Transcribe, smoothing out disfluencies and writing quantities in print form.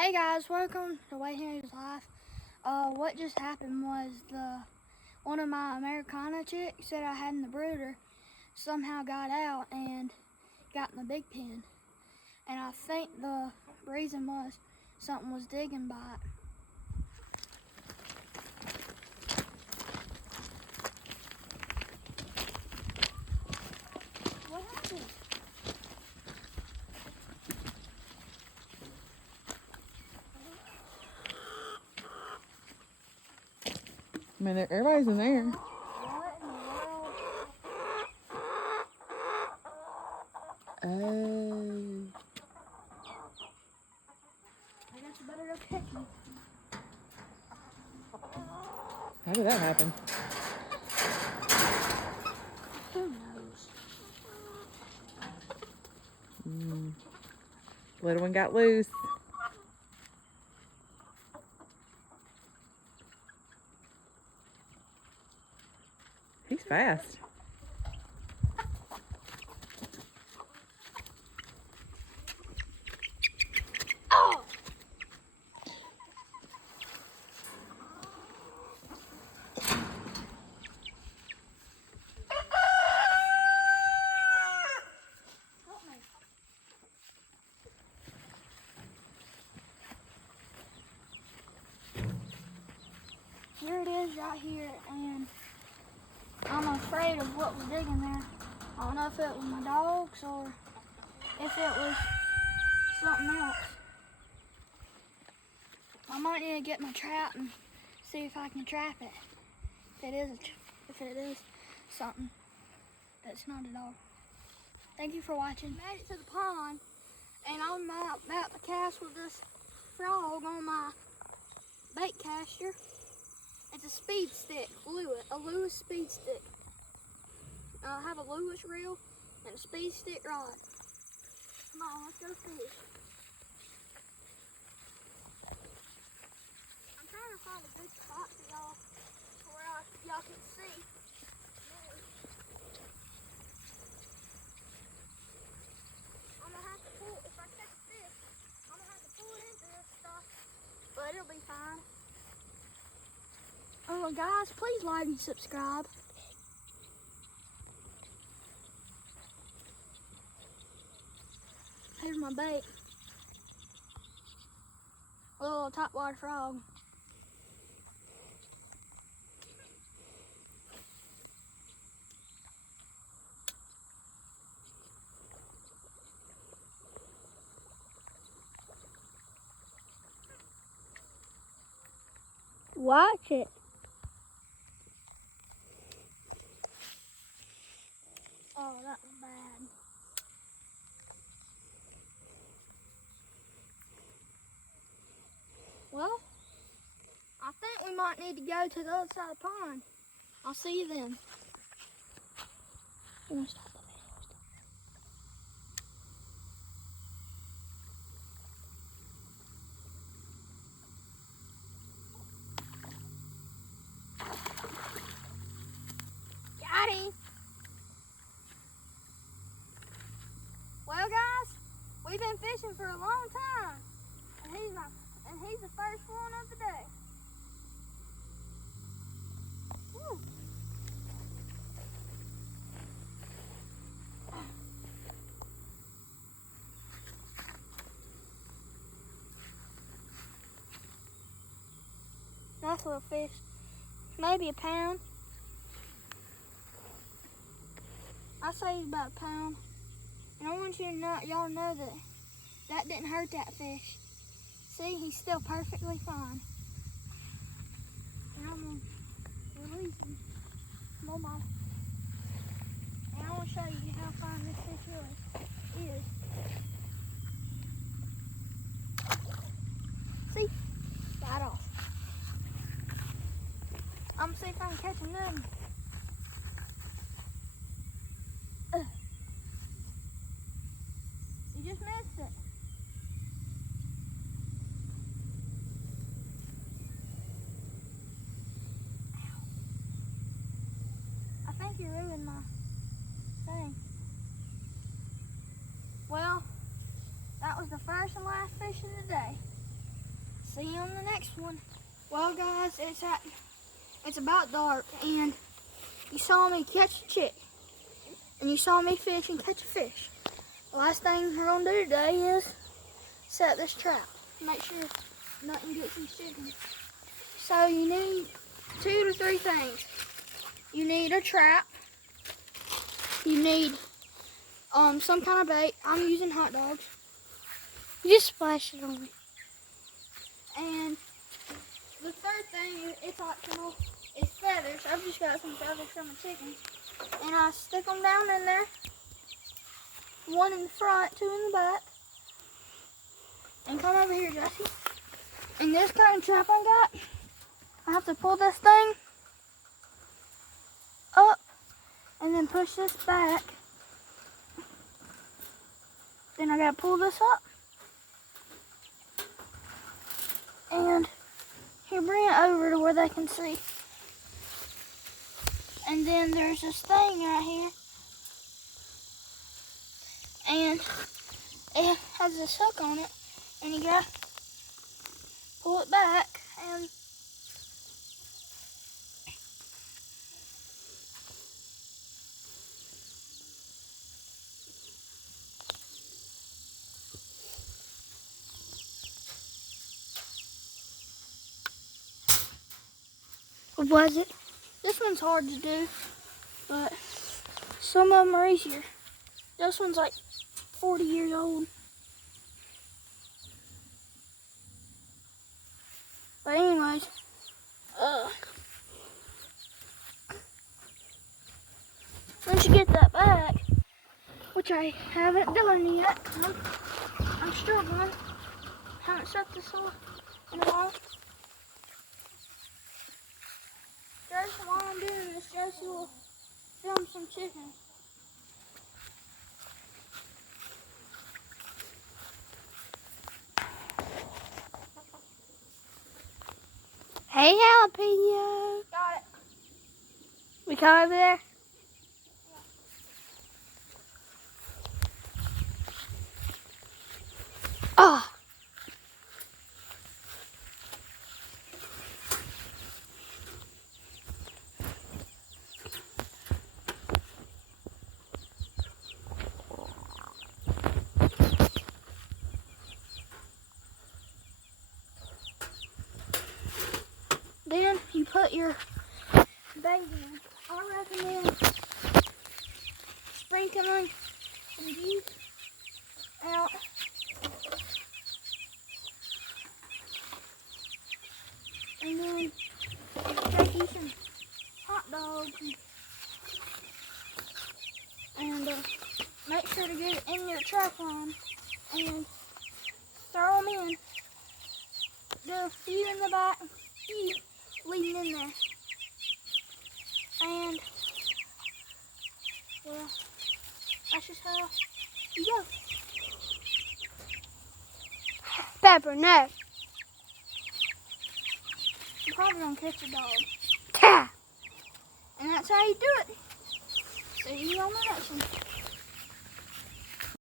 Hey guys, welcome to Wade Henry's Life. What just happened was one of my Americana chicks that I had in the brooder somehow got out and got in the big pen. And I think the reason was something was digging by it. What happened? I mean, everybody's in there. What in the world? Oh. I guess you better go catch him. How did that happen? Who knows? Little one got loose. He's fast. Oh! Help me. Here it is right here, and I'm afraid of what was digging there. I don't know if it was my dogs or if it was something else. I might need to get my trap and see if I can trap it. If it is something that's not a dog. Thank you for watching. Made it to the pond, and I'm about to cast with this frog on my bait caster. It's a speed stick, a Lewis speed stick. I have a Lewis reel and a speed stick rod. Come on, let's go fish. I'm trying to find a good spot for y'all where y'all can see. I'm gonna have to pull, if I catch a fish, I'm gonna have to pull it into this stuff, but it'll be fine. Oh, guys, please like and subscribe. Here's my bait. A little topwater frog. Watch it. Oh, that was bad. Well, I think we might need to go to the other side of the pond. I'll see you then. I'm gonna stop the video. Got him. Well, guys, we've been fishing for a long time, and he's the first one of the day. Woo. Nice little fish, maybe a pound. I say he's about a pound. And I want you to know, y'all know that didn't hurt that fish. See, he's still perfectly fine. And I'm gonna release him. Come on. And I want to show you how fine this fish really is. See, right off. I'm gonna see if I can catch another. You just missed it. I think you ruined my thing. Well, that was the first and last fish of the day. see you on the next one. Well, guys, it's about dark, and you saw me catch a chick, and you saw me fish and catch a fish. The last thing we're gonna do today is set this trap. Make sure nothing gets these chickens. So you need 2 to 3 things. You need a trap. You need some kind of bait. I'm using hot dogs. You just splash it on me. And the third thing, it's optional, is feathers. I've just got some feathers from a chicken. And I stick them down in there. 1 in the front, 2 in the back. And come over here, Jesse. And this kind of trap I got, I have to pull this thing up and then push this back. Then I gotta pull this up. And here, bring it over to where they can see. And then there's this thing right here. And it has this hook on it. And you gotta pull it back and What was it? this one's hard to do, but some of them are easier. This one's like 40 years old. But anyways, once you get that back, which I haven't done yet, I'm struggling. Haven't set this off in a while. Josie, while I'm doing this, Josie will film some chickens. Hey, jalapeno. Got it. We come over there. Oh. Then you put your bait in. I recommend sprinkling some juice out. And then take you some hot dogs and make sure to get it in your trap line and throw them in. Do a few in the back, a few leading in there. And, well, that's just how you go. Pepper, no. You're probably gonna catch a dog. Ta. And that's how you do it. See you on the next one.